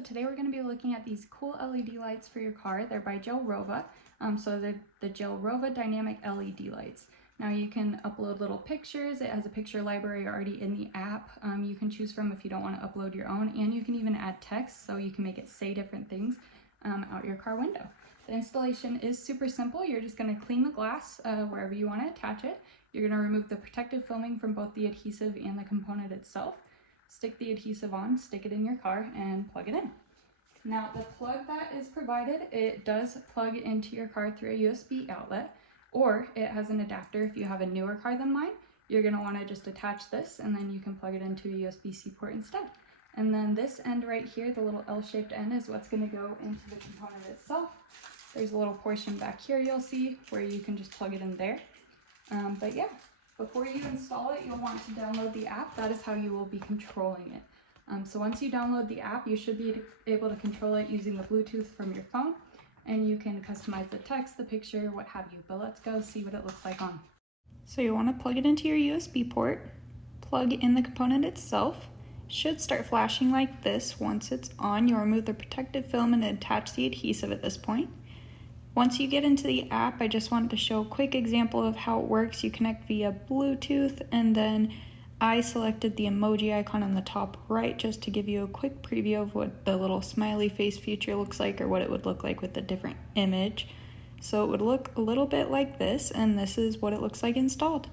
So today we're going to be looking at these cool LED lights for your car. They're by Gelrova. So they're the Gelrova Dynamic LED lights. Now you can upload little pictures. It has a picture library already in the app. You can choose from if you don't want to upload your own, and you can even add text so you can make it say different things out your car window. The installation is super simple. You're just going to clean the glass wherever you want to attach it. You're going to remove the protective filming from both the adhesive and the component itself. Stick the adhesive on, stick it in your car, and plug it in. Now the plug that is provided, it does plug into your car through a USB outlet, or it has an adapter. If you have a newer car than mine, you're going to want to just attach this and then you can plug it into a USB-C port instead. And then this end right here, the little L-shaped end, is what's going to go into the component itself. There's a little portion back here you'll see where you can just plug it in there. But yeah, before you install it, you'll want to download the app. That is how you will be controlling it. So once you download the app, you should be able to control it using the Bluetooth from your phone, and you can customize the text, the picture, what have you. But let's go see what it looks like on. So you want to plug it into your USB port, plug in the component itself. It should start flashing like this. Once it's on, you'll remove the protective film and attach the adhesive at this point. Once you get into the app, I just wanted to show a quick example of how it works. You connect via Bluetooth, and then I selected the emoji icon on the top right just to give you a quick preview of what the little smiley face feature looks like, or what it would look like with a different image. So it would look a little bit like this, and this is what it looks like installed.